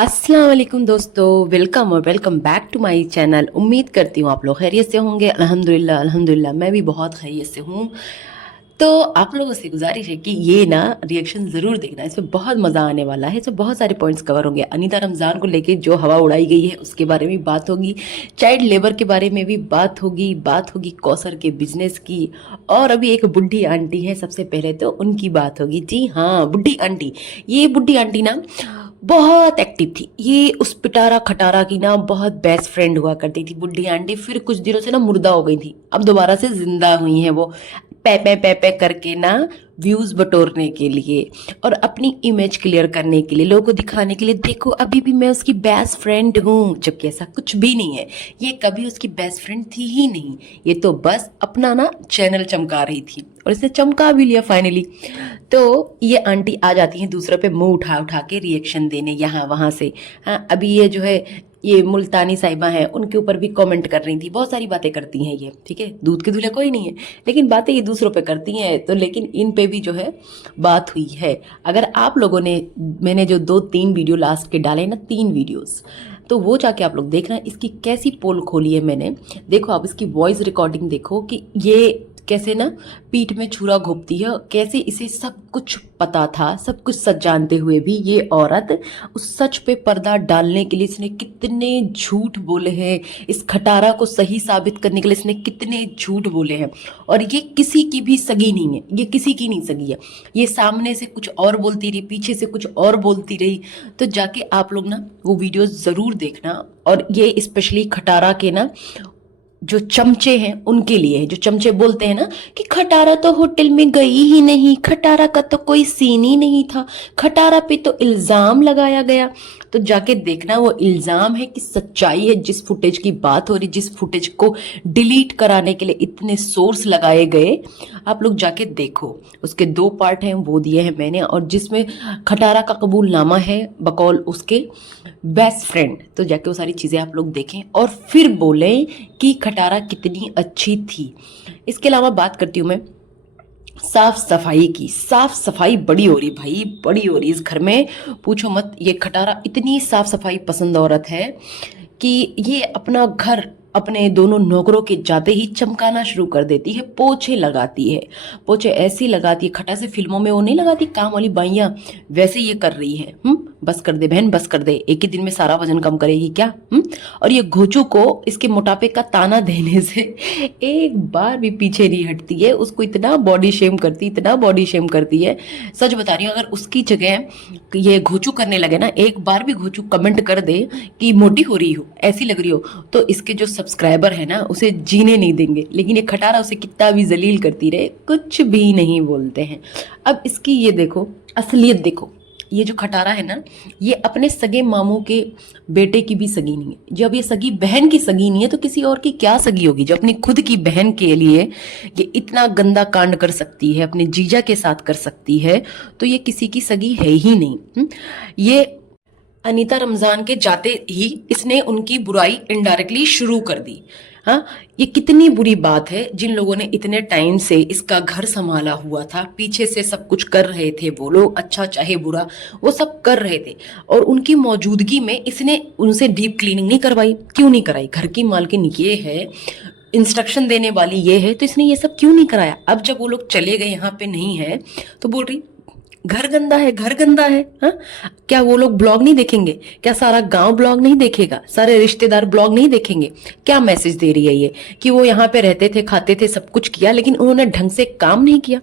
अस्सलाम वालेकुम दोस्तों, वेलकम और welcome back to my channel. उम्मीद करती हूँ आप लोग खैरियत से होंगे। अल्हम्दुलिल्लाह अल्हम्दुलिल्लाह मैं भी बहुत खैरियत से हूँ। तो आप लोगों से गुजारिश है कि ये ना रिएक्शन ज़रूर देखना, इसमें बहुत मज़ा आने वाला है। इसमें बहुत सारे पॉइंट्स कवर होंगे। अनीता रमज़ान को लेके जो हवा उड़ाई गई है उसके बारे में बात होगी, चाइल्ड लेबर के बारे में भी बात होगी कौसर के बिजनेस की, और अभी एक बुढ़ी आंटी है, सबसे पहले तो उनकी बात होगी। जी हाँ, बुढ़ी आंटी। ये बुढ़ी आंटी ना बहुत एक्टिव थी। ये उस पिटारा खटारा की ना बहुत बेस्ट फ्रेंड हुआ करती थी बुढ़ी आंटी। फिर कुछ दिनों से ना मुर्दा हो गई थी, अब दोबारा से जिंदा हुई हैं वो, पै पै करके ना, व्यूज बटोरने के लिए और अपनी इमेज क्लियर करने के लिए, लोगों को दिखाने के लिए, देखो अभी भी मैं उसकी बेस्ट फ्रेंड हूँ, जबकि ऐसा कुछ भी नहीं है। ये कभी उसकी बेस्ट फ्रेंड थी ही नहीं। ये तो बस अपना ना चैनल चमका रही थी और इसने चमका भी लिया फाइनली। तो ये आंटी आ जाती हैं दूसरों पे मुंह उठा उठा के रिएक्शन देने यहाँ वहाँ से। हाँ, अभी ये जो है ये मुल्तानी साहिबा हैं, उनके ऊपर भी कमेंट कर रही थी। बहुत सारी बातें करती हैं ये, ठीक है, दूध के दूल्हे कोई नहीं है, लेकिन बातें ये दूसरों पे करती हैं। तो लेकिन इन पे भी जो है बात हुई है। अगर आप लोगों ने, मैंने जो 2-3 वीडियो लास्ट के डाले ना, 3 वीडियोस, तो वो जाके आप लोग देखना इसकी कैसी पोल खोली है मैंने। देखो आप इसकी वॉइस रिकॉर्डिंग देखो कि ये कैसे ना पीठ में छुरा घोंपती है, कैसे इसे सब कुछ पता था, सब कुछ सच जानते हुए भी ये औरत उस सच पे पर्दा डालने के लिए इसने कितने झूठ बोले हैं। इस खटारा को सही साबित करने के लिए इसने कितने झूठ बोले हैं। और ये किसी की भी सगी नहीं है, ये किसी की नहीं सगी है। ये सामने से कुछ और बोलती रही, पीछे से कुछ और बोलती रही। तो जाके आप लोग ना वो वीडियो ज़रूर देखना। और ये स्पेशली खटारा के ना जो चमचे हैं उनके लिए है, जो चमचे बोलते हैं ना कि खटारा तो होटल में गई ही नहीं, खटारा का तो कोई सीन ही नहीं था, खटारा पे तो इल्जाम लगाया गया। तो जाके देखना वो इल्जाम है कि सच्चाई है। जिस फुटेज की बात हो रही, जिस फुटेज को डिलीट कराने के लिए इतने सोर्स लगाए गए, आप लोग जाके देखो। उसके 2 पार्ट हैं, वो दिए हैं मैंने, और जिसमें खटारा का कबूलनामा है बकौल उसके बेस्ट फ्रेंड। तो जाके वो सारी चीज़ें आप लोग देखें और फिर बोलें कि खटारा कितनी अच्छी थी। इसके अलावा बात करती हूँ मैं साफ सफाई की। साफ सफाई बड़ी हो रही भाई, बड़ी हो रही इस घर में, पूछो मत। ये खटारा इतनी साफ सफाई पसंद औरत है कि ये अपना घर अपने दोनों नौकरों के जाते ही चमकाना शुरू कर देती है। पोछे लगाती है, पोछे ऐसी लगाती है, खटा से फिल्मों में वो नहीं लगाती काम वाली बाइयां, वैसे ये कर रही है। बस कर दे बहन, बस कर दे, एक ही दिन में सारा वजन कम करेगी क्या? और ये घोचू को इसके मोटापे का ताना देने से एक बार भी पीछे नहीं हटती है। उसको इतना बॉडी शेम करती, इतना बॉडी शेम करती है, सच बता रही हूँ। अगर उसकी जगह ये घोचू करने लगे ना, एक बार भी घोचू कमेंट कर दे कि मोटी हो रही हो, ऐसी लग रही हो, तो इसके जो सब्सक्राइबर है ना उसे जीने नहीं देंगे। लेकिन ये खटारा उसे कितना भी जलील करती रहे, कुछ भी नहीं बोलते हैं। अब इसकी ये देखो असलियत देखो। ये जो खटारा है ना, ये अपने सगे मामू के बेटे की भी सगी नहीं है। जब ये सगी बहन की सगी नहीं है तो किसी और की क्या सगी होगी? जो अपनी खुद की बहन के लिए ये इतना गंदा कांड कर सकती है, अपने जीजा के साथ कर सकती है, तो ये किसी की सगी है ही नहीं। ये अनीता रमजान के जाते ही इसने उनकी बुराई इनडायरेक्टली शुरू कर दी। हाँ, ये कितनी बुरी बात है। जिन लोगों ने इतने टाइम से इसका घर संभाला हुआ था, पीछे से सब कुछ कर रहे थे वो लोग, अच्छा चाहे बुरा वो सब कर रहे थे, और उनकी मौजूदगी में इसने उनसे डीप क्लीनिंग नहीं करवाई। क्यों नहीं कराई? घर की मालकिन ये है, इंस्ट्रक्शन देने वाली ये है, तो इसने ये सब क्यों नहीं कराया? अब जब वो लोग चले गए, यहाँ पे नहीं है, तो बोल रही घर गंदा है, घर गंदा है। हाँ, क्या वो लोग ब्लॉग नहीं देखेंगे? क्या सारा गांव ब्लॉग नहीं देखेगा? सारे रिश्तेदार ब्लॉग नहीं देखेंगे? क्या मैसेज दे रही है ये कि वो यहाँ पे रहते थे, खाते थे, सब कुछ किया, लेकिन उन्होंने ढंग से काम नहीं किया?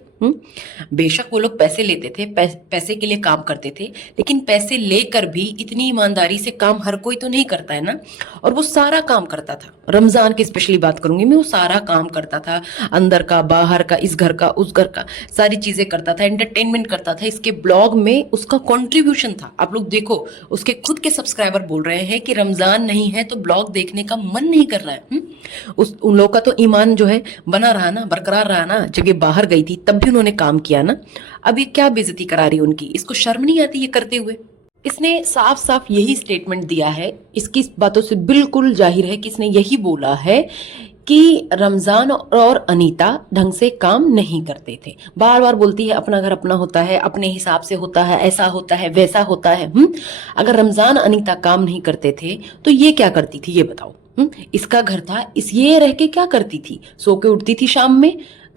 बेशक वो लोग पैसे लेते थे, पैसे के लिए काम करते थे, लेकिन पैसे लेकर भी इतनी ईमानदारी से काम हर कोई तो नहीं करता है ना। और वो सारा काम करता था, रमजान की स्पेशली बात करूंगी मैं, वो सारा काम करता था, अंदर का, बाहर का, इस घर का, उस घर का, सारी चीजें करता था, एंटरटेनमेंट करता था। इसके ब्लॉग में उसका कंट्रीब्यूशन था। आप लोग देखो, उसके खुद के सब्सक्राइबर बोल रहे हैं कि रमजान नहीं है तो ब्लॉग देखने का मन नहीं कर रहा है। उन लोगों का तो ईमान जो है बना रहा ना, बरकरार रहा ना। जब ये बाहर गई थी तब भी उन्होंने काम किया ना। अब ये क्या बेइज्जती करा रही है उनकी? इसको शर्म नहीं आती ये करते हुए? इसने साफ साफ यही स्टेटमेंट दिया है, इसकी बातों से बिल्कुल जाहिर है कि इसने यही बोला है कि रमजान और अनीता ढंग से काम नहीं करते थे। बार बार बोलती है अपना घर अपना होता है, अपने हिसाब से होता है, ऐसा होता है, वैसा होता है। अगर रमजान अनीता काम नहीं करते थे तो ये क्या करती थी, ये बताओ। इसका घर था, इस ये रह के क्या करती थी, सो के उठती थी शाम में।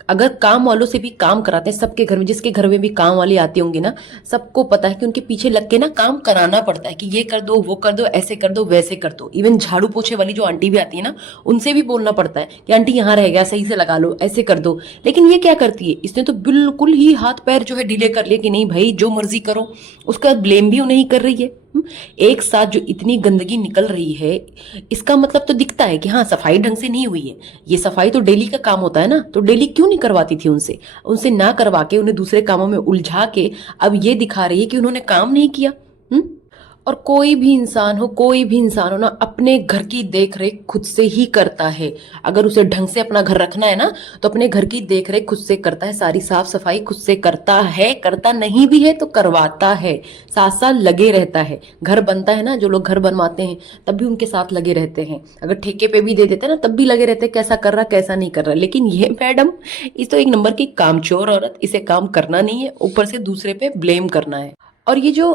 अगर काम वालों से भी काम कराते हैं, सबके घर में, जिसके घर में भी काम वाली आती होंगी ना, सबको पता है कि उनके पीछे लग के ना काम कराना पड़ता है कि ये कर दो, वो कर दो, ऐसे कर दो, वैसे कर दो। इवन झाड़ू पोछे वाली जो आंटी भी आती है ना, उनसे भी बोलना पड़ता है कि आंटी यहाँ रह गया, सही से लगा लो, ऐसे कर दो। लेकिन ये क्या करती है, इसने तो बिल्कुल ही हाथ पैर जो है ढीले कर लिए कि नहीं भाई जो मर्जी करो। उसका ब्लेम भी उन्हें ही कर रही है। एक साथ जो इतनी गंदगी निकल रही है, इसका मतलब तो दिखता है कि हाँ सफाई ढंग से नहीं हुई है। ये सफाई तो डेली का काम होता है ना, तो डेली क्यों नहीं करवाती थी उनसे? उनसे ना करवा के उन्हें दूसरे कामों में उलझा के अब ये दिखा रही है कि उन्होंने काम नहीं किया। और कोई भी इंसान हो, कोई भी इंसान हो ना, अपने घर की देख रेख खुद से ही करता है। अगर उसे ढंग से अपना घर रखना है ना, तो अपने घर की देख रेख खुद से करता है, सारी साफ सफाई खुद से करता है। करता नहीं भी है तो करवाता है, साथ साथ लगे रहता है। घर बनता है ना, जो लोग घर बनवाते हैं तब भी उनके साथ लगे रहते हैं। अगर ठेके पे भी दे देते हैं ना, तब भी लगे रहते हैं, कैसा कर रहा कैसा नहीं कर रहा। लेकिन ये मैडम, इस तो एक नंबर की कामचोर औरत, इसे काम करना नहीं है, ऊपर से दूसरे पे ब्लेम करना है। और ये जो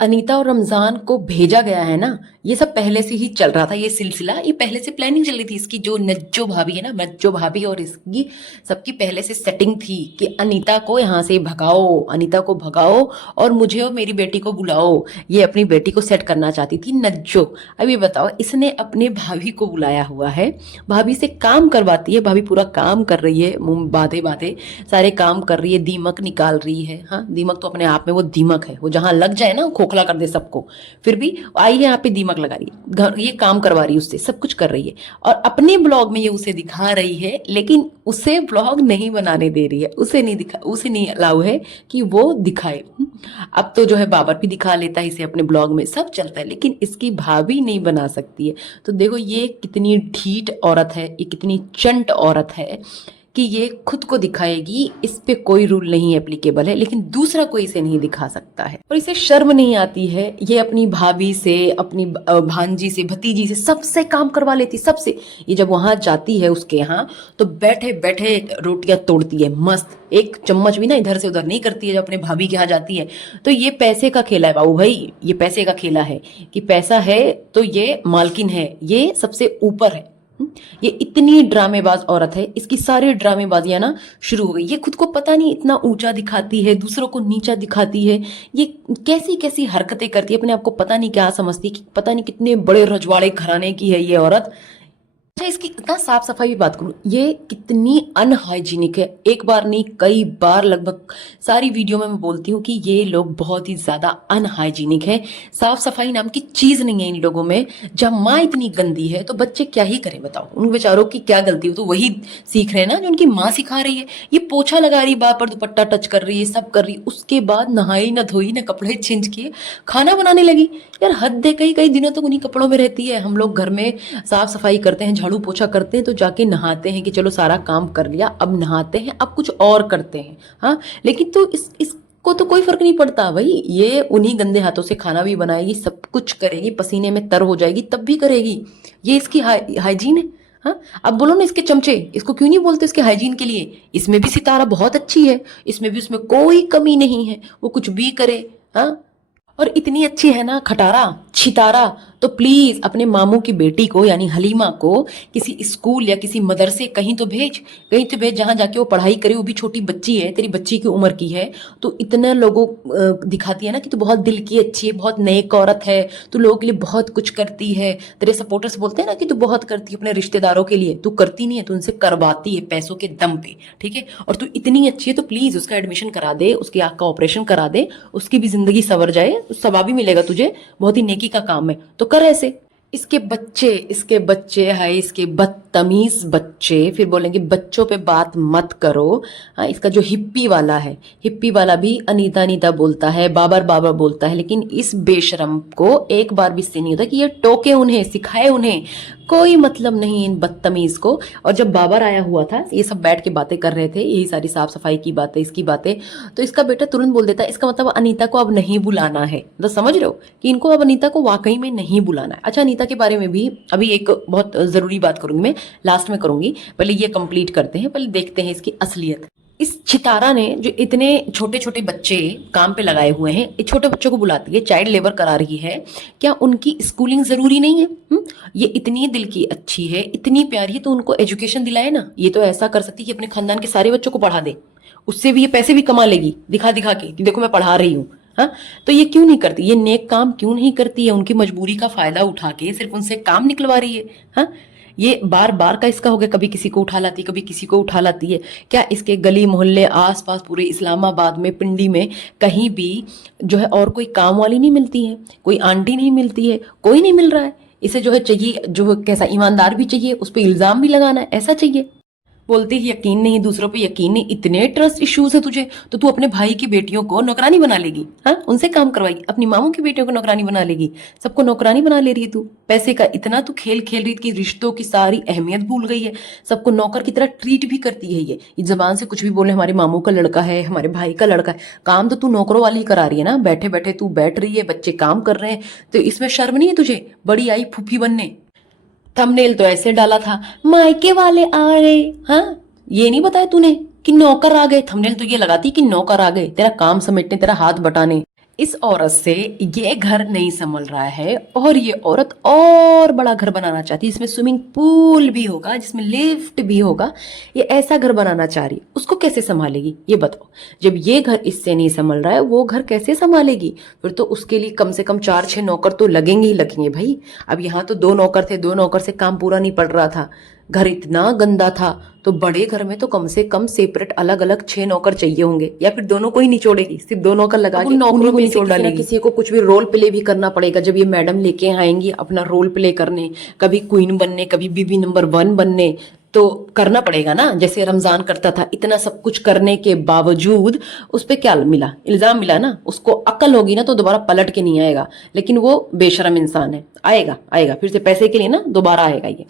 अनीता और रमजान को भेजा गया है ना, ये सब पहले से ही चल रहा था। ये सिलसिला, ये पहले से प्लानिंग चल रही थी। इसकी जो नज्जो भाभी है ना, नज्जो भाभी और इसकी सबकी पहले से सेटिंग थी कि अनीता को यहाँ से भगाओ, अनीता को भगाओ और मुझे और मेरी बेटी को बुलाओ। ये अपनी बेटी को सेट करना चाहती थी नज्जो। अब ये बताओ, इसने अपने भाभी को बुलाया हुआ है, भाभी से काम करवाती है, भाभी पूरा काम कर रही है, मुंह बाधे बाधे सारे काम कर रही है, दीमक निकाल रही है। हाँ, दीमक तो अपने आप में वो दीमक है, वो जहां लग जाए ना खोखला कर दे सबको। फिर भी आई है यहाँ पे दीमक लगा रही है, घर ये काम करवा रही है उससे, सब कुछ कर रही है। और अपने ब्लॉग में ये उसे दिखा रही है, लेकिन उसे ब्लॉग नहीं बनाने दे रही है। उसे नहीं अलाउ है कि वो दिखाए। अब तो जो है बाबर भी दिखा लेता है इसे अपने ब्लॉग में, सब चलता है, लेकिन इसकी भाभी नहीं बना सकती है। तो देखो ये कितनी ढीठ औरत है, ये कितनी चंट औरत है कि ये खुद को दिखाएगी। इस पे कोई रूल नहीं एप्लीकेबल है, लेकिन दूसरा कोई इसे नहीं दिखा सकता है। और इसे शर्म नहीं आती है, ये अपनी भाभी से, अपनी भांजी से, भतीजी से, सबसे काम करवा लेती, सबसे। ये जब वहां जाती है उसके यहाँ, तो बैठे बैठे रोटियां तोड़ती है मस्त, एक चम्मच भी ना इधर से उधर नहीं करती है। जब अपने भाभी के यहाँ जाती है तो ये पैसे का खेला है बाबू भाई, ये पैसे का खेला है कि पैसा है तो ये मालकिन है, ये सबसे ऊपर है। ये इतनी ड्रामेबाज औरत है, इसकी सारी ड्रामेबाजियां ना शुरू हो गई। ये खुद को पता नहीं इतना ऊंचा दिखाती है, दूसरों को नीचा दिखाती है। ये कैसी कैसी हरकतें करती है, अपने आप को पता नहीं क्या समझती कि पता नहीं कितने बड़े रजवाड़े घराने की है ये औरत। अच्छा, इसकी इतना साफ सफाई की बात करूं, ये कितनी अनहाइजीनिक है। एक बार नहीं, कई बार, लगभग सारी वीडियो में मैं बोलती हूँ कि ये लोग बहुत ही ज्यादा अनहाइजीनिक है। साफ सफाई नाम की चीज नहीं है इन लोगों में। जब माँ इतनी गंदी है तो बच्चे क्या ही करें बताओ। उन बेचारों की क्या गलती हो, तो वही सीख रहे हैं ना जो उनकी माँ सिखा रही है। ये पोछा लगा रही, बार पर दुपट्टा टच कर रही है, सब कर रही, उसके बाद नहाई न धोई न कपड़े चेंज किए, खाना बनाने लगी। यार हद है, कई कई दिनों तक उन्हीं कपड़ों में रहती है। हम लोग घर में साफ सफाई करते हैं, झाड़ू पोछा करते हैं, तो जाके नहाते हैं कि चलो सारा काम कर लिया, अब नहाते हैं, अब कुछ और करते हैं। हाँ, लेकिन तो इसको तो कोई फर्क नहीं पड़ता भाई। ये उन्हीं गंदे हाथों से खाना भी बनाएगी, सब कुछ करेगी, पसीने में तर हो जाएगी तब भी करेगी। ये इसकी हाइजीन है। हाँ, अब बोलो ना इसके चमचे, इसको क्यों नहीं बोलते इसके हाइजीन के लिए? इसमें भी सितारा बहुत अच्छी है, इसमें भी उसमें कोई कमी नहीं है, वो कुछ भी करे। हाँ, और इतनी अच्छी है ना खटारा छितारा, तो प्लीज अपने मामू की बेटी को यानी हलीमा को किसी स्कूल या किसी मदरसे कहीं तो भेज, कहीं तो भेज जहां जाके वो पढ़ाई करे। वो भी छोटी बच्ची है, तेरी बच्ची की उम्र की है, तो इतना लोगों दिखाती है ना कि तू बहुत दिल की अच्छी है, बहुत नेक औरत है, तू लोगों के लिए बहुत कुछ करती है। तेरे सपोर्टर्स बोलते हैं ना कि तू बहुत करती है अपने रिश्तेदारों के लिए, तू करती नहीं है, तू उनसे करवाती है पैसों के दम पे। ठीक है, और तू इतनी अच्छी है तो प्लीज उसका एडमिशन करा दे, उसकी आंख का ऑपरेशन करा दे, उसकी भी जिंदगी संवर जाए, सवाब भी मिलेगा तुझे, बहुत ही नेकी का काम है, तो कर ऐसे। इसके बच्चे है, इसके बदतमीज बच्चे, फिर बोलेंगे बच्चों पे बात मत करो। हाँ, इसका जो हिप्पी वाला है, हिप्पी वाला भी अनीता अनीता बोलता है, बाबर बाबर बोलता है, लेकिन इस बेशरम को एक बार भी इससे नहीं होता कि ये टोके उन्हें, सिखाए उन्हें। कोई मतलब नहीं इन बदतमीज को। और जब बाबर आया हुआ था, ये सब बैठ के बातें कर रहे थे, यही सारी साफ सफाई की बातें, इसकी बातें, तो इसका बेटा तुरंत बोल देता है इसका मतलब अनीता को अब नहीं बुलाना है। तो समझ रहे हो कि इनको अब अनीता को वाकई में नहीं बुलाना है। अच्छा, अनीता के बारे में भी अभी एक बहुत ज़रूरी बात करूंगी, मैं लास्ट में करूंगी, पहले ये कंप्लीट करते हैं, पहले देखते हैं इसकी असलियत। इस चितारा ने जो इतने छोटे छोटे बच्चे काम पे लगाए हुए हैं, ये छोटे बच्चों को बुलाती है, चाइल्ड लेबर करा रही है, क्या उनकी स्कूलिंग जरूरी नहीं है? ये इतनी दिल की अच्छी है, इतनी प्यारी है, तो उनको एजुकेशन दिलाए ना। ये तो ऐसा कर सकती है कि अपने खानदान के सारे बच्चों को पढ़ा दे, उससे भी ये पैसे भी कमा लेगी दिखा दिखा के कि देखो मैं पढ़ा रही हूँ। हाँ, तो ये क्यों नहीं करती, ये नेक काम क्यों नहीं करती है? उनकी मजबूरी का फायदा उठा के सिर्फ उनसे काम निकलवा रही है। हाँ, ये बार बार का इसका हो गया, कभी किसी को उठा लाती, कभी किसी को उठा लाती है। क्या इसके गली मोहल्ले आसपास पूरे इस्लामाबाद में, पिंडी में, कहीं भी जो है और कोई काम वाली नहीं मिलती है, कोई आंटी नहीं मिलती है, कोई नहीं मिल रहा है। इसे जो है चाहिए, जो कैसा ईमानदार भी चाहिए, उस पर इल्जाम भी लगाना है, ऐसा चाहिए। बोलती है यकीन नहीं, दूसरों पे यकीन नहीं, इतने ट्रस्ट इश्यूज है तुझे, तो तू अपने भाई की बेटियों को नौकरानी बना लेगी। हाँ, उनसे काम करवाएगी, अपनी मामू की बेटियों को नौकरानी बना लेगी, सबको नौकरानी बना ले रही है तू। पैसे का इतना तू खेल खेल रही कि रिश्तों की सारी अहमियत भूल गई है, सबको नौकर की तरह ट्रीट भी करती है। ये जबान से कुछ भी बोले, हमारे मामू का लड़का है, हमारे भाई का लड़का है, काम तो तू नौकरों वाली ही करा रही है ना। बैठे बैठे तू बैठ रही है, बच्चे काम कर रहे हैं, तो इसमें शर्म नहीं है तुझे? बड़ी आई फूफी बनने। थंबनेल तो ऐसे डाला था, मायके वाले आ गए। हाँ, ये नहीं बताया तूने कि नौकर आ गए? थंबनेल तो ये लगाती कि नौकर आ गए, तेरा काम समेटने, तेरा हाथ बटाने। इस औरत से ये घर नहीं संभल रहा है, और ये औरत और बड़ा घर बनाना चाहती है, जिसमें स्विमिंग पूल भी होगा, जिसमें लिफ्ट भी होगा। ये ऐसा घर बनाना चाह रही है, उसको कैसे संभालेगी ये बताओ? जब ये घर इससे नहीं संभल रहा है, वो घर कैसे संभालेगी? फिर तो उसके लिए कम से कम 4-6 नौकर तो लगेंगे ही लगेंगे भाई। अब यहाँ तो 2 नौकर थे, 2 नौकर से काम पूरा नहीं पड़ रहा था, घर इतना गंदा था, तो बड़े घर में तो कम से कम सेपरेट अलग अलग 6 नौकर चाहिए होंगे, या फिर दोनों को ही निचोड़ेगी, सिर्फ 2 नौकर लगा के नौकरों को निचोड़ डालेगी। किसी को कुछ भी रोल प्ले भी करना पड़ेगा। जब ये मैडम लेके आएंगी अपना रोल प्ले करने, कभी क्वीन बनने, कभी बीबी नंबर 1 बनने, तो करना पड़ेगा ना, जैसे रमजान करता था। इतना सब कुछ करने के बावजूद उस पर क्या मिला? इल्जाम मिला ना। उसको अक्ल होगी ना तो दोबारा पलट के नहीं आएगा, लेकिन वो बेशरम इंसान है, आएगा आएगा फिर से पैसे के लिए ना, दोबारा आएगा ये।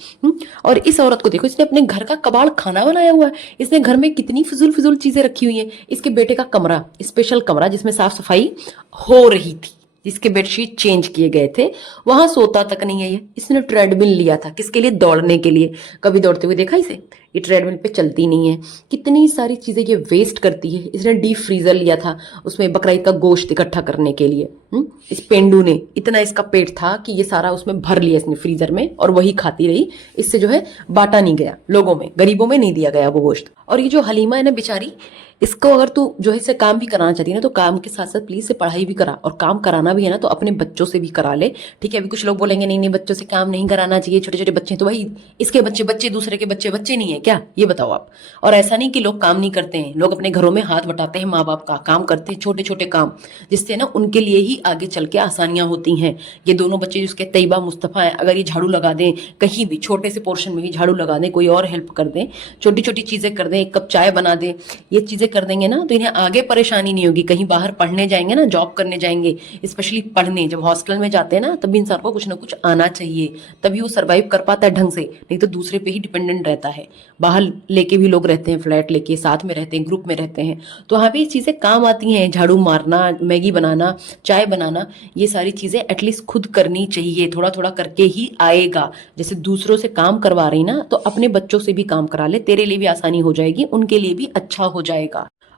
और इस औरत को देखो, इसने अपने घर का कबाड़ खाना बनाया हुआ है। इसने घर में कितनी फिजूल फिजूल चीजें रखी हुई हैं। इसके बेटे का कमरा, स्पेशल कमरा जिसमें साफ सफाई हो रही थी, जिसके बेडशीट चेंज किए गए थे, वहां सोता तक नहीं है ये। इसने ट्रेडमिल लिया था, किसके लिए? दौड़ने के लिए। कभी दौड़ते हुए देखा इसे? ये ट्रेडमिल पे चलती नहीं है। कितनी सारी चीजें ये वेस्ट करती है। इसने डीप फ्रीजर लिया था, उसमें बकरीद का गोश्त इकट्ठा करने के लिए। इस पेंडू ने, इतना इसका पेट था कि ये सारा उसमें भर लिया इसने फ्रीजर में, और वही खाती रही। इससे जो है बांटा नहीं गया लोगों में, गरीबों में नहीं दिया गया वो गोश्त। और ये जो हलीमा है ना बेचारी, इसको अगर तू जो है इसे काम भी कराना चाहती है ना, तो काम के साथ साथ प्लीज से पढ़ाई भी करा, और काम कराना भी है ना तो अपने बच्चों से भी करा ले। ठीक है, अभी कुछ लोग बोलेंगे नहीं नहीं बच्चों से काम नहीं कराना चाहिए, छोटे छोटे बच्चे। तो भाई इसके बच्चे बच्चे, दूसरे के बच्चे बच्चे नहीं है क्या? ये बताओ आप। और ऐसा नहीं कि लोग काम नहीं करते हैं, लोग अपने घरों में हाथ बटाते हैं, माँ बाप का काम करते हैं, छोटे छोटे काम, जिससे ना उनके लिए ही आगे चल के आसानियां होती हैं। ये दोनों बच्चे जिसके तैयबा मुस्तफ़ा है, अगर ये झाड़ू लगा दें कहीं भी, छोटे से पोर्शन में भी झाड़ू लगा दें, कोई और हेल्प कर दें, छोटी छोटी चीजें कर दें, एक कप चाय बना दें, ये चीजें कर देंगे ना, तो इन्हें आगे परेशानी नहीं होगी। कहीं बाहर पढ़ने जाएंगे ना, जॉब करने जाएंगे, स्पेशली पढ़ने जब हॉस्टल में जाते हैं ना, तभी इंसान को कुछ ना कुछ आना चाहिए, तभी वो सरवाइव कर पाता है ढंग से। नहीं तो दूसरे पे ही डिपेंडेंट रहता है। बाहर लेके भी लोग रहते हैं, फ्लैट लेके साथ में रहते हैं, ग्रुप में रहते हैं, तो वहाँ पे ये चीजें काम आती हैं। झाड़ू मारना, मैगी बनाना, चाय बनाना, ये सारी चीजें एटलीस्ट खुद करनी चाहिए। थोड़ा थोड़ा करके ही आएगा। जैसे दूसरों से काम करवा रही ना, तो अपने बच्चों से भी काम करा ले, तेरे लिए भी आसानी हो जाएगी, उनके लिए भी अच्छा हो जाएगा।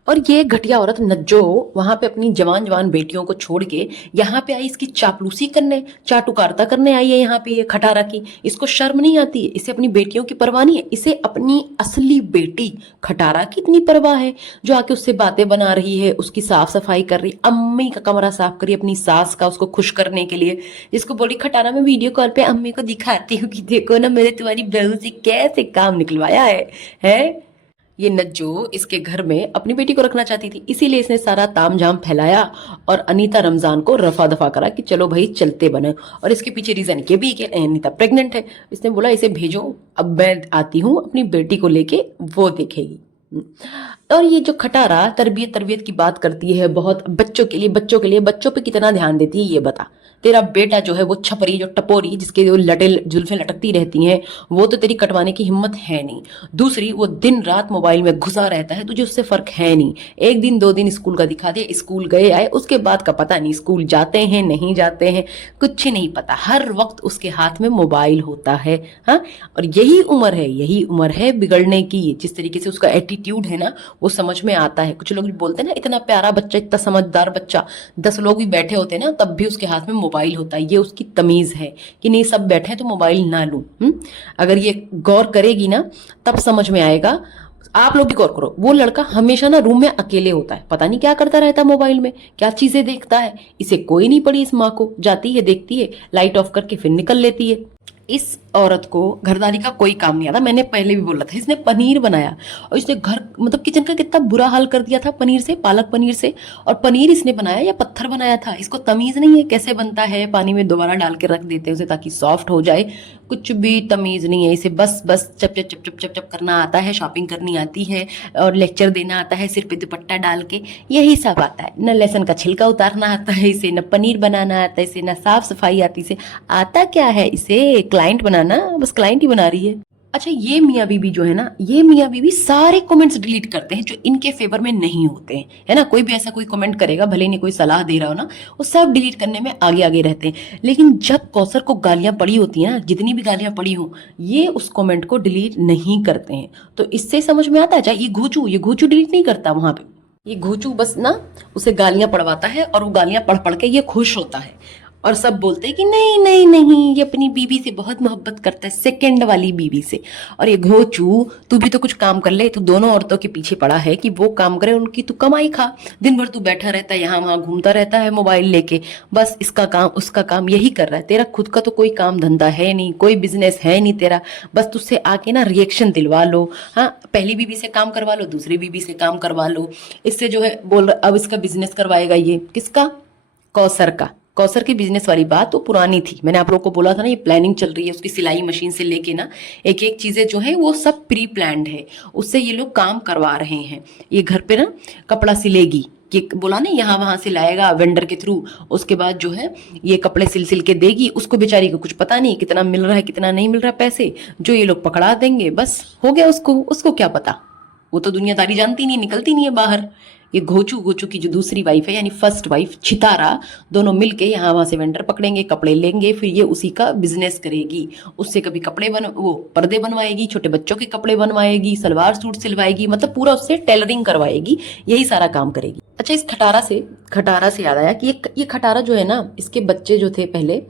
और ये घटिया औरत नज्जो वहां पे अपनी जवान जवान बेटियों को छोड़ के यहाँ पे आई, इसकी चापलूसी करने, चाटुकारिता करने आई है यहाँ पे ये खटारा की। इसको शर्म नहीं आती है? इसे अपनी बेटियों की परवाह नहीं है? इसे अपनी असली बेटी खटारा की इतनी परवाह है, जो आके उससे बातें बना रही है, उसकी साफ सफाई कर रही, अम्मी का कमरा साफ करी अपनी सास का, उसको खुश करने के लिए। जिसको बोली खटारा में वीडियो कॉल पे अम्मी को दिखाती हूँ कि देखो ना मैंने तुम्हारी बहू से कैसे काम निकलवाया है? ये नज्जो इसके घर में अपनी बेटी को रखना चाहती थी, इसीलिए इसने सारा तामझाम फैलाया और अनीता रमजान को रफा दफा करा कि चलो भाई चलते बने। और इसके पीछे रीजन ये भी कि अनीता प्रेग्नेंट है। इसने बोला इसे भेजो, अब मैं आती हूँ अपनी बेटी को लेके, वो देखेगी। और ये जो खटारा तरबियत तरबियत की बात करती है बहुत, बच्चों के लिए बच्चों पे कितना ध्यान देती है ये बता। तेरा बेटा जो है वो छपरी जो टपोरी जिसके वो लटे जुल्फे लटकती रहती हैं वो तो तेरी कटवाने की हिम्मत है नहीं। दूसरी वो दिन रात मोबाइल में घुसा रहता है, तुझे उससे फर्क है नहीं। एक दिन 2 दिन स्कूल का दिखा दिया, स्कूल गए आए, उसके बाद का पता नहीं स्कूल जाते हैं नहीं जाते हैं, कुछ नहीं पता। हर वक्त उसके हाथ में मोबाइल होता है। हाँ, और यही उम्र है बिगड़ने की। जिस तरीके से उसका एटीट्यूड है ना वो समझ में आता है। कुछ लोग भी बोलते हैं ना इतना प्यारा बच्चा, इतना समझदार बच्चा, 10 लोग भी बैठे होते हैं ना तब भी उसके हाथ में मोबाइल होता है। ये उसकी तमीज है कि नहीं सब बैठे हैं तो मोबाइल ना लूं। अगर ये गौर करेगी ना तब समझ में आएगा। आप लोग भी गौर करो, वो लड़का हमेशा ना रूम में अकेले होता है, पता नहीं क्या करता रहता है मोबाइल में, क्या चीजें देखता है। इसे कोई नहीं पड़ी इस माँ को, जाती है देखती है, लाइट ऑफ करके फिर निकल लेती है। इस औरत को घरदारी का कोई काम नहीं आता। मैंने पहले भी बोला था, इसने पनीर बनाया और इसने घर मतलब किचन का कितना बुरा हाल कर दिया था पनीर से, पालक पनीर से। और पनीर इसने बनाया या पत्थर बनाया था, इसको तमीज नहीं है कैसे बनता है। पानी में दोबारा डाल के रख देते हैं उसे ताकि सॉफ्ट हो जाए, कुछ भी तमीज नहीं है इसे। बस बस चप चप चप चप चप चप करना आता है, शॉपिंग करनी आती है और लेक्चर देना आता है सिर पे दुपट्टा डाल के, यही सब आता है। न लहसुन का छिलका उतारना आता है इसे, न पनीर बनाना आता है इसे, न साफ सफाई आती इसे। आता क्या है इसे, क्लाइंट बनाना, बस क्लाइंट ही बना रही है। अच्छा, ये मियाँ बीबी जो है ना, ये मियाँ बीबी सारे कमेंट्स डिलीट करते हैं जो इनके फेवर में नहीं होते हैं, है ना। कोई भी ऐसा कोई कमेंट करेगा, भले नहीं कोई सलाह दे रहा हो ना, वो सब डिलीट करने में आगे आगे रहते हैं। लेकिन जब कौसर को गालियां पड़ी होती हैं ना, जितनी भी गालियां पड़ी हो, ये उस कमेंट को डिलीट नहीं करते हैं। तो इससे समझ में आता है, चाहे ये घोचू डिलीट नहीं करता वहां पे। ये घोचू बस ना उसे गालियां पड़वाता है और वो गालियां पढ़ पढ़ के ये खुश होता है। और सब बोलते हैं कि नहीं नहीं नहीं, ये अपनी बीवी से बहुत मोहब्बत करता है, सेकंड वाली बीवी से। और ये घोचू, तू भी तो कुछ काम कर ले, तू दोनों औरतों के पीछे पड़ा है कि वो काम करे, उनकी तू कमाई खा। दिन भर तू बैठा रहता है यहाँ वहां, घूमता रहता है मोबाइल लेके, बस इसका काम उसका काम यही कर रहा है। तेरा खुद का तो कोई काम धंधा है नहीं, कोई बिजनेस है नहीं तेरा, बस तुझसे आके ना रिएक्शन दिलवा लो। हाँ, पहली बीवी से काम करवा लो, दूसरी बीवी से काम करवा लो। इससे जो है बोल अब इसका बिजनेस करवाएगा, ये किसका, कौसर का। कौसर की बिजनेस वाली बात तो पुरानी थी, मैंने आप लोगों को बोला था ना, ये प्लानिंग चल रही है उसकी, सिलाई मशीन से लेके ना एक एक चीजें जो है वो सब प्री प्लान्ड है, उससे ये लोग काम करवा रहे हैं। ये घर पे ना कपड़ा सिलेगी, कि बोला ना यहाँ वहां से लाएगा वेंडर के थ्रू, उसके बाद जो है ये कपड़े सिल सिल के देगी। उसको बेचारी को कुछ पता नहीं कितना मिल रहा है कितना नहीं मिल रहा पैसे, जो ये लोग पकड़ा देंगे बस हो गया। उसको क्या पता, वो तो दुनियादारी जानती नहीं, निकलती नहीं है बाहर। ये घोचू की जो दूसरी वाइफ है यानी फर्स्ट वाइफ छितारा, दोनों मिलके यहाँ वहां से वेंडर पकड़ेंगे, कपड़े लेंगे, फिर ये उसी का बिजनेस करेगी। उससे कभी वो पर्दे बनवाएगी, छोटे बच्चों के कपड़े बनवाएगी, सलवार सूट सिलवाएगी, मतलब पूरा उससे टेलरिंग करवाएगी, यही सारा काम करेगी। अच्छा, इस खटारा से याद आया कि ये खटारा जो है ना, इसके बच्चे जो थे पहले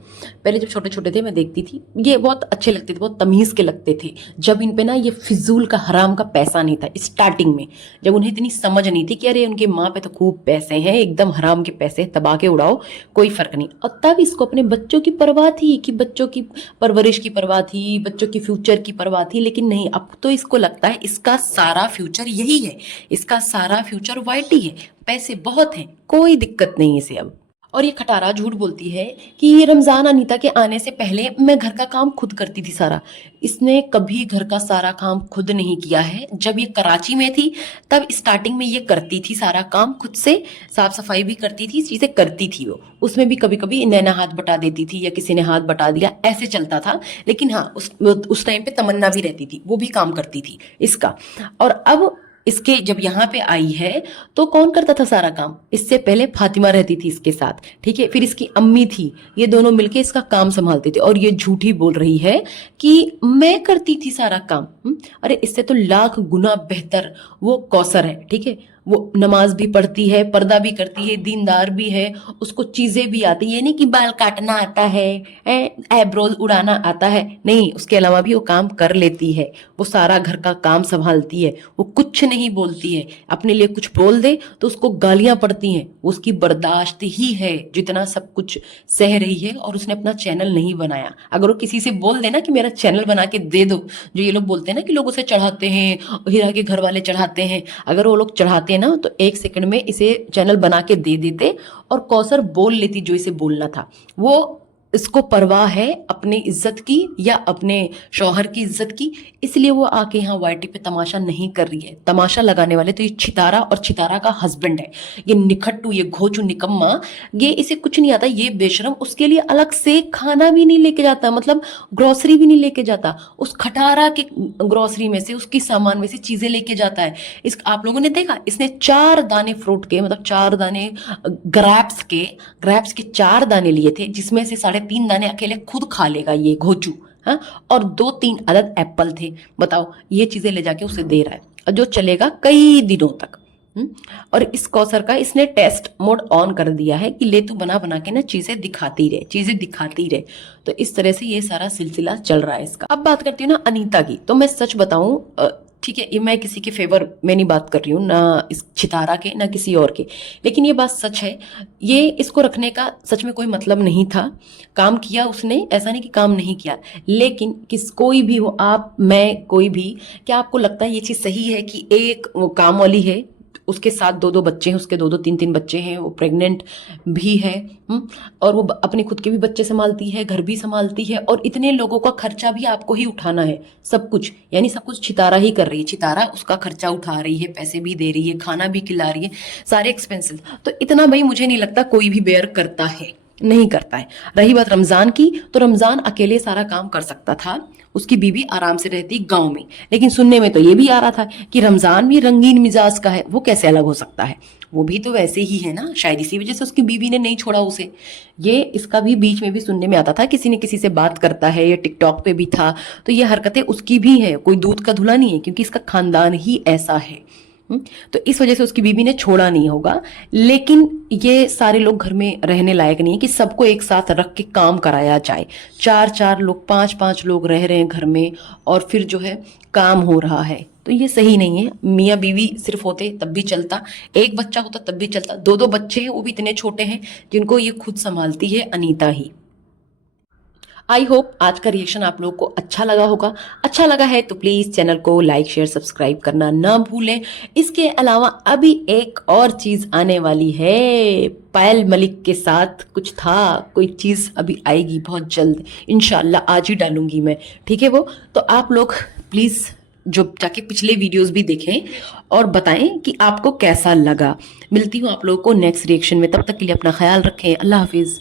जब छोटे छोटे थे मैं देखती थी, ये बहुत अच्छे लगते थे, बहुत तमीज के लगते थे। जब इन पे ना ये फिजूल का हराम का पैसा नहीं था स्टार्टिंग में, जब उन्हें इतनी समझ नहीं थी कि अरे उनके माँ पे तो खूब पैसे हैं, एकदम हराम के पैसे तबा के उड़ाओ, कोई फर्क नहीं। और तब इसको अपने बच्चों की परवाह थी, कि बच्चों की परवरिश की परवाह थी, बच्चों की फ्यूचर की परवाह थी। लेकिन नहीं, अब तो इसको लगता है इसका सारा फ्यूचर यही है, इसका सारा फ्यूचर वाइट ही है, पैसे बहुत हैं, कोई दिक्कत नहीं इसे अब। और ये खटारा झूठ बोलती है कि रमजान अनीता के आने से पहले मैं घर का काम खुद करती थी सारा। इसने कभी घर का सारा काम खुद नहीं किया है। जब ये कराची में थी तब स्टार्टिंग में ये करती थी सारा काम खुद से, साफ सफाई भी करती थी, चीजें करती थी वो। उसमें भी कभी कभी नैना हाथ बटा देती थी या किसी ने हाथ बटा दिया, ऐसे चलता था। लेकिन हाँ, उस टाइम पे तमन्ना भी रहती थी, वो भी काम करती थी इसका। और अब इसके जब यहाँ पे आई है तो कौन करता था सारा काम, इससे पहले फातिमा रहती थी इसके साथ, ठीक है। फिर इसकी अम्मी थी, ये दोनों मिलके इसका काम संभालते थे। और ये झूठी बोल रही है कि मैं करती थी सारा काम। अरे इससे तो लाख गुना बेहतर वो कौसर है, ठीक है। वो नमाज भी पढ़ती है, पर्दा भी करती है, दीनदार भी है, उसको चीजें भी आती है। ये नहीं कि बाल काटना आता है, आईब्रोज उड़ाना आता है, नहीं, उसके अलावा भी वो काम कर लेती है। वो सारा घर का काम संभालती है, वो कुछ नहीं बोलती है। अपने लिए कुछ बोल दे तो उसको गालियां पड़ती हैं, उसकी बर्दाश्त ही है जितना सब कुछ सह रही है। और उसने अपना चैनल नहीं बनाया। अगर वो किसी से बोल देना कि मेरा चैनल बना के दे दो, जो ये लोग बोलते हैं ना कि लोग उसे चढ़ाते हैं, हीरा के घर वाले चढ़ाते हैं, अगर वो लोग चढ़ाते ना तो 1 सेकंड में इसे चैनल बना के दे देते और कौसर बोल लेती जो इसे बोलना था। वो इसको परवाह है अपनी इज्जत की या अपने शौहर की इज्जत की, इसलिए वो आके यहाँ वाईटी पे तमाशा नहीं कर रही है। तमाशा लगाने वाले तो ये छितारा और छितारा का हस्बैंड है, ये निखट्टू, ये घोचू निकम्मा, ये इसे कुछ नहीं आता, ये बेशरम उसके लिए अलग से खाना भी नहीं लेके जाता, मतलब ग्रोसरी भी नहीं लेके जाता, उस खटारा के ग्रोसरी में से, उसकी सामान में से चीजें लेके जाता है। इस आप लोगों ने देखा, इसने 4 दाने फ्रूट के, मतलब 4 दाने ग्रैप्स के 4 दाने लिए थे, जिसमें से 3.5 दाने अकेले खुद खा लेगा ये घोचू। हाँ, और 2-3 अदद एप्पल थे। बताओ, ये चीजें ले जाके उसे दे रहा है, और जो चलेगा कई दिनों तक। और इस कौसर का इसने टेस्ट मोड ऑन कर दिया है कि ले तू बना बना के ना चीजें दिखाती रहे, चीजें दिखाती रहे। तो इस तरह से ये सारा सिलसिला चल रहा है इसका। अब बात करती हूँ ना अनीता की, तो मैं सच बताऊं, ठीक है, ये मैं किसी के फेवर में नहीं बात कर रही हूँ, ना इस छितारा के ना किसी और के, लेकिन ये बात सच है, ये इसको रखने का सच में कोई मतलब नहीं था। काम किया उसने, ऐसा नहीं कि काम नहीं किया, लेकिन किस कोई भी हो, आप मैं कोई भी, क्या आपको लगता है ये चीज़ सही है कि एक वो काम वाली है, उसके साथ 2-2 बच्चे हैं, उसके 2-2 3-3 बच्चे हैं, वो प्रेग्नेंट भी है, और वो अपने खुद के भी बच्चे संभालती है, घर भी संभालती है, और इतने लोगों का खर्चा भी आपको ही उठाना है, सब कुछ, यानी सब कुछ छितारा ही कर रही है, छितारा उसका खर्चा उठा रही है, पैसे भी दे रही है, खाना भी खिला रही है, सारे एक्सपेंसेस। तो इतना भाई मुझे नहीं लगता कोई भी बेयर करता है, नहीं करता है। रही बात रमजान की, तो रमजान अकेले सारा काम कर सकता था, उसकी बीवी आराम से रहती गांव में, लेकिन सुनने में तो ये भी आ रहा था कि रमजान भी रंगीन मिजाज का है। वो कैसे अलग हो सकता है, वो भी तो वैसे ही है ना, शायद इसी वजह से उसकी बीवी ने नहीं छोड़ा उसे। ये इसका भी बीच में भी सुनने में आता था, किसी ने किसी से बात करता है, ये टिकटॉक पे भी था, तो ये हरकतें उसकी भी है, कोई दूध का धुला नहीं है, क्योंकि इसका खानदान ही ऐसा है। तो इस वजह से उसकी बीवी ने छोड़ा नहीं होगा। लेकिन ये सारे लोग घर में रहने लायक नहीं है कि सबको एक साथ रख के काम कराया जाए। 4-4 लोग, 5-5 लोग रह रहे हैं घर में, और फिर जो है काम हो रहा है, तो ये सही नहीं है। मियाँ बीवी सिर्फ होते तब भी चलता, एक बच्चा होता तब भी चलता, 2-2 बच्चे हैं, वो भी इतने छोटे हैं जिनको ये खुद संभालती है अनीता ही। आई होप आज का रिएक्शन आप लोगों को अच्छा लगा होगा। अच्छा लगा है तो प्लीज चैनल को लाइक शेयर सब्सक्राइब करना ना भूलें। इसके अलावा अभी एक और चीज आने वाली है, पायल मलिक के साथ कुछ था, कोई चीज अभी आएगी बहुत जल्द, इंशाल्लाह आज ही डालूंगी मैं, ठीक है वो। तो आप लोग प्लीज जो जाके पिछले वीडियोस भी देखें और बताएं कि आपको कैसा लगा। मिलती हूँ आप लोगों को नेक्स्ट रिएक्शन में, तब तक के लिए अपना ख्याल रखें। अल्लाह हाफिज।